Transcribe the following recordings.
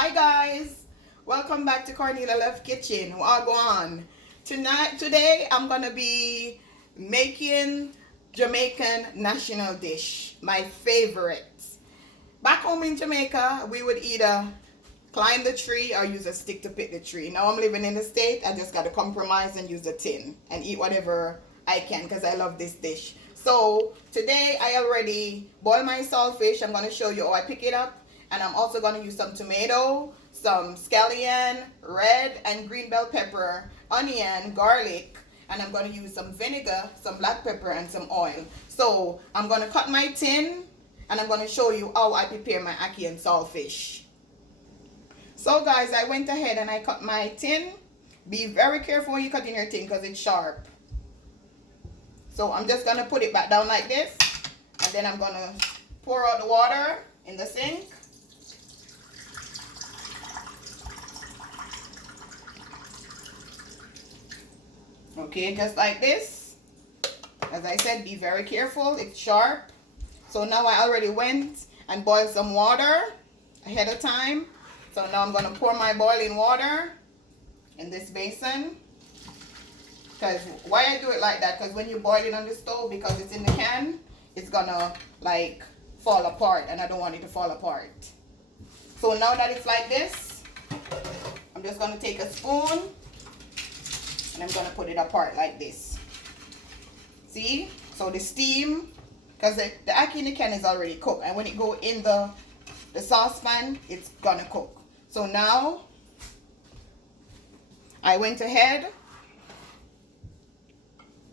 Hi guys, welcome back to Cornelia Kitchen. What go on? Today I'm gonna be making Jamaican national dish, my favorite. Back home in Jamaica, we would either climb the tree or use a stick to pick the tree. Now I'm living in the state, I just gotta compromise and use a tin and eat whatever I can because I love this dish. So today I already boiled my saltfish. I'm gonna show you how I pick it up. And I'm also going to use some tomato, some scallion, red and green bell pepper, onion, garlic, and I'm going to use some vinegar, some black pepper, and some oil. So I'm going to cut my tin, and I'm going to show you how I prepare my ackee and saltfish. So guys, I went ahead and I cut my tin. Be very careful when you cut in your tin because it's sharp. So I'm just going to put it back down like this, and then I'm going to pour out the water in the sink. Okay, just like this. As I said, be very careful, it's sharp. So now I already went and boiled some water ahead of time. So now I'm going to pour my boiling water in this basin. Because why I do it like that, because when you boil it on the stove, because it's in the can, it's gonna like fall apart, and I don't want it to fall apart. So now that it's like this, I'm just going to take a spoon and I'm going to put it apart like this. See? So the steam, because the ackee in the can is already cooked, and when it go in the saucepan, it's going to cook. So now I went ahead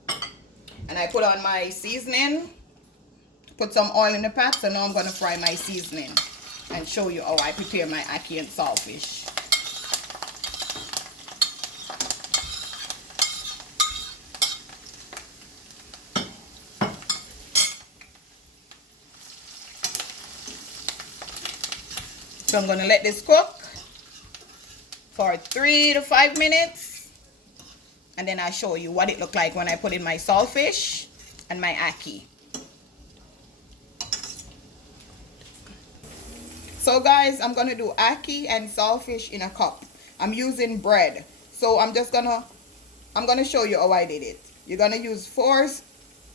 and I put on my seasoning, put some oil in the pot. So now I'm going to fry my seasoning and show you how I prepare my ackee and saltfish. So I'm going to let this cook for 3 to 5 minutes, and then I'll show you what it looked like when I put in my saltfish and my ackee. So guys, I'm going to do ackee and saltfish in a cup. I'm using bread. So I'm going to show you how I did it. You're going to use 4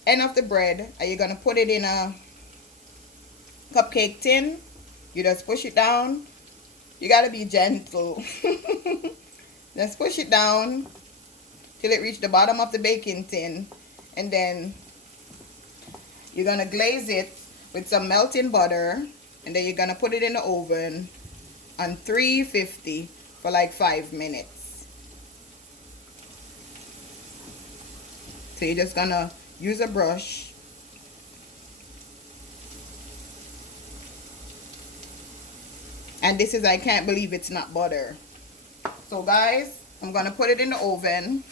ends of the bread, and you're going to put it in a cupcake tin. You just push it down. You got to be gentle. Just push it down till it reaches the bottom of the baking tin. And then you're going to glaze it with some melting butter. And then you're going to put it in the oven on 350 for like 5 minutes. So you're just going to use a brush. And this is, I can't believe it's not butter. So guys, I'm going to put it in the oven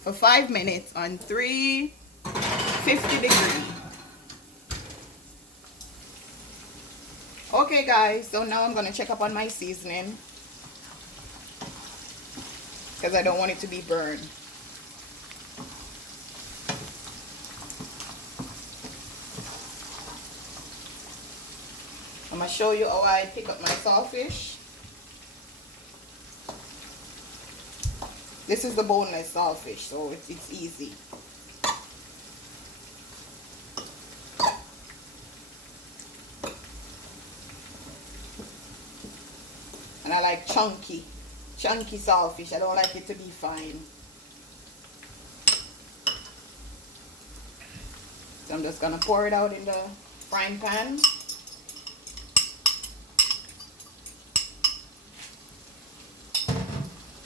for 5 minutes on 350 degrees. Okay guys, so now I'm going to check up on my seasoning, because I don't want it to be burned. I'm going to show you how I pick up my saltfish. This is the boneless saltfish, so it's easy. And I like chunky saltfish. I don't like it to be fine. So I'm just going to pour it out in the frying pan.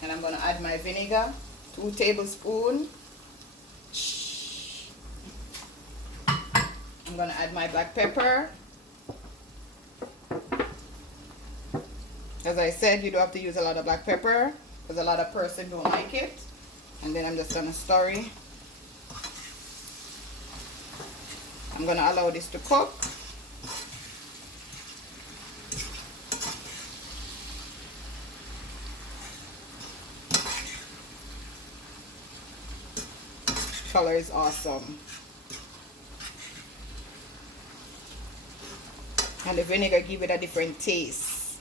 And I'm going to add my vinegar, 2 tablespoons. I'm going to add my black pepper. As I said, you don't have to use a lot of black pepper because a lot of person don't like it. And then I'm just going to stir it. I'm going to allow this to cook. Color is awesome. And the vinegar give it a different taste.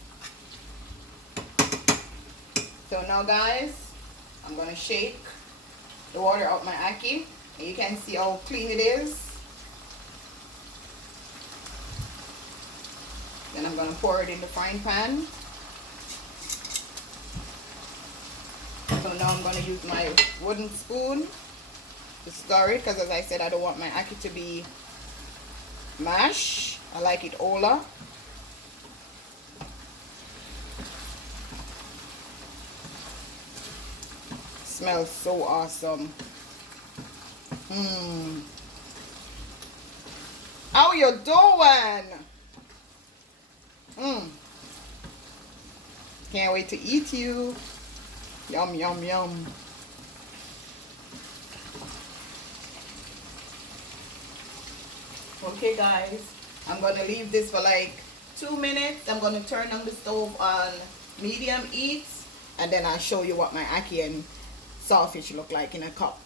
So now guys, I'm gonna shake the water out my ackee. And you can see how clean it is. Then I'm gonna pour it in the frying pan. So now I'm gonna use my wooden spoon to stir it, because as I said, I don't want my ackee to be mashed. I like it ola. Smells so awesome. How you doing? Can't wait to eat you. Yum, yum, yum. Okay guys, I'm gonna leave this for like 2 minutes. I'm gonna turn on the stove on medium heat, and then I'll show you what my ackee and saltfish look like in a cup.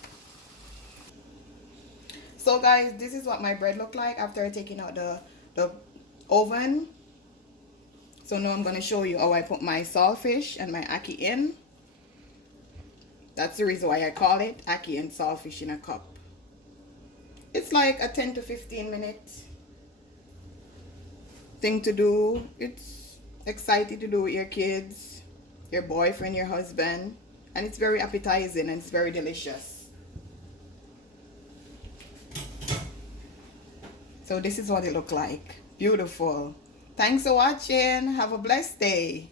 So guys, this is what my bread look like after taking out the oven. So now I'm gonna show you how I put my saltfish and my ackee in. That's the reason why I call it ackee and saltfish in a cup. It's like a 10 to 15 minute thing to do. It's exciting to do with your kids, your boyfriend, your husband, and it's very appetizing and it's very delicious. So this is what it look like. Beautiful. Thanks for watching. Have a blessed day.